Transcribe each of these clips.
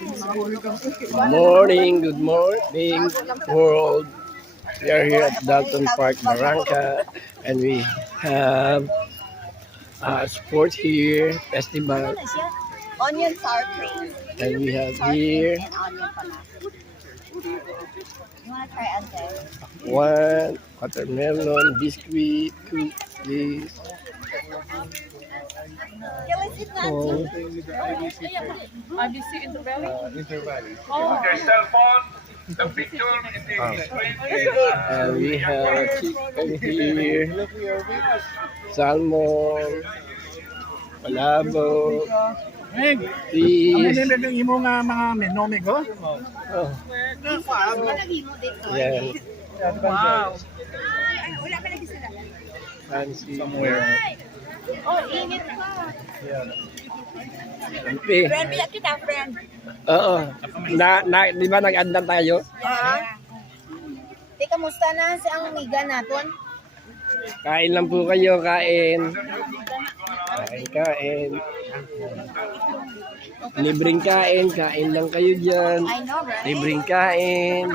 Good morning, world. We are here at Dalton Park, Barranca, and we have a sport here, festival, Onion sour cream. and we have Sour here cream and onion pala. You wanna try ante? one watermelon, biscuit, cookies. Oh, IBC Intervalley? Intervalley. Your cell phone, the picture is the screen. and we have chicken here, salmon, palabo, Ang fish. nilagay mo nga mga menomig, oh? Oh, yan. Wow. Fancy. Somewhere. Oh, init pa. Kampi. Friend, biyak kita, friend. Oo. Di ba nag-andam tayo? Teka, musta na si ang miga naton? Kain lang po kayo, kain. Kain. Libreng kain, kain lang kayo dyan. I know, right? Libreng kain.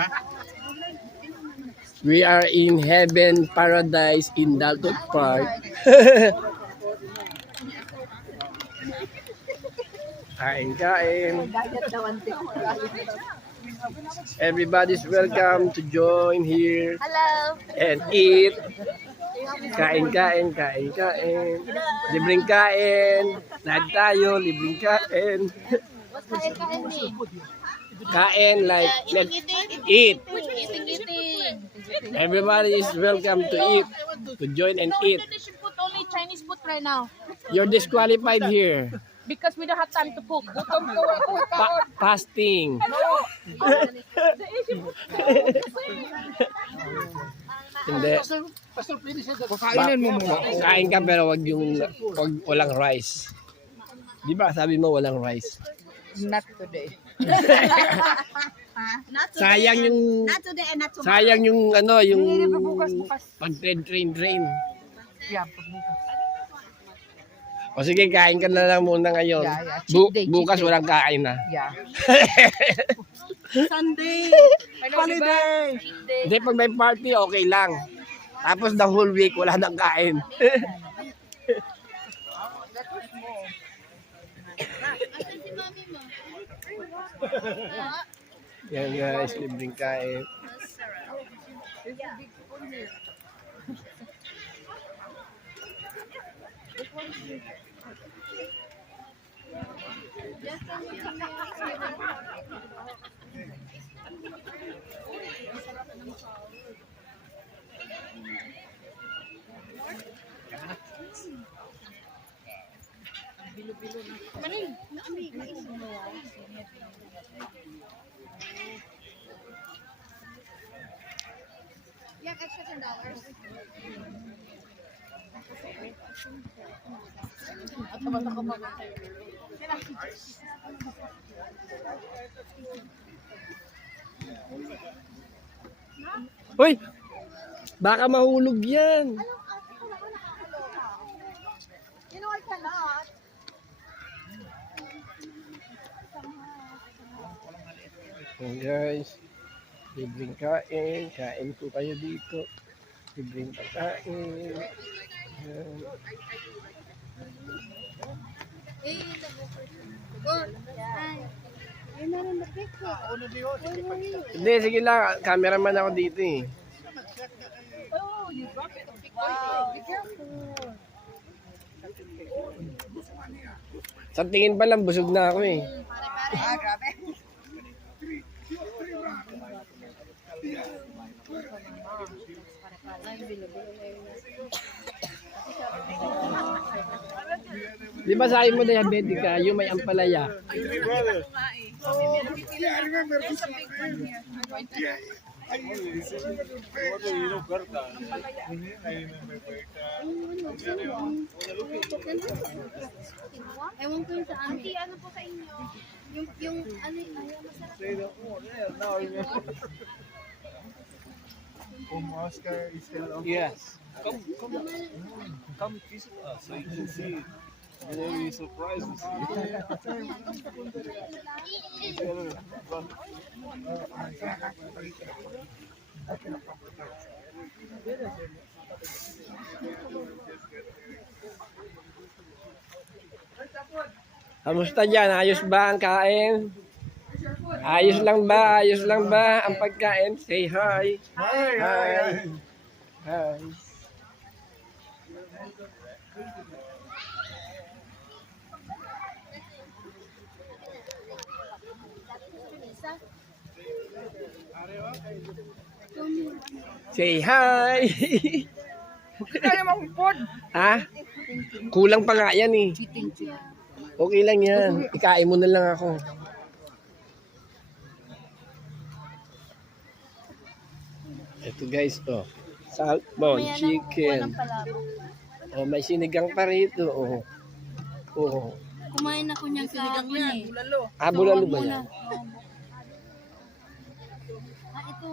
We are in heaven, paradise in Dalton Park. Kain. Everybody's welcome to join here Hello. and eat. Kain. Libreng kain. Lahat tayo, libreng kain. Kain ni. Kain like let's eat. Eating. Everybody is welcome to eat, to join and eat. They should put only Chinese food right now You're disqualified here. because we don't have time to cook. Fasting. Hindi. Kainin mo muna. Kain ka pero walang rice. Di ba sabi mo walang rice? Not today. Sayang yung Not today and not tomorrow. sayang yung yung Bukas. pag-train. Yeah, pagbukas. O sige, kain ka na lang muna ngayon. Yeah. Cheat day. Bukas walang kain na. Yeah. Sunday. Holiday. Hindi, pag may party, okay lang. Tapos the whole week, wala nang kain. Yan guys, libreng kain. You have extra $10. Hoy! Baka mahulog yan. You know I cannot. Yan guys, libreng kain. Kain po kayo dito. Libreng pagkain. Yan. Hindi, sige lang. Cameraman ako dito eh. Wow. Be careful. Sa tingin pa lang, busog na ako eh. Grabe. Di ba sabi mo diabetic ka, yung may ampalaya? Ewan ko yung sa auntie, ano po sa inyo? Yung ano, ayaw masarap. Oscar is still on. Yes. Come visit us so you can see Kamusta dyan? Ayos ba ang kain? Ayos lang ba? Ayos lang ba ang pagkain? Say hi. Hi. Hi. Say hi. Kaya mo pod. Ha? Kulang pa nga yan eh. Thank you. Okay lang yan. Ikain mo na lang ako. Ito guys, oh. Saltbone, May chicken. walang palabok. Oh, may sinigang pa rito. Oh. Oh. Kumain ako niyan kahapon eh. Bulalo. Ah, bulalo ba Muna. yan? Ah, ito.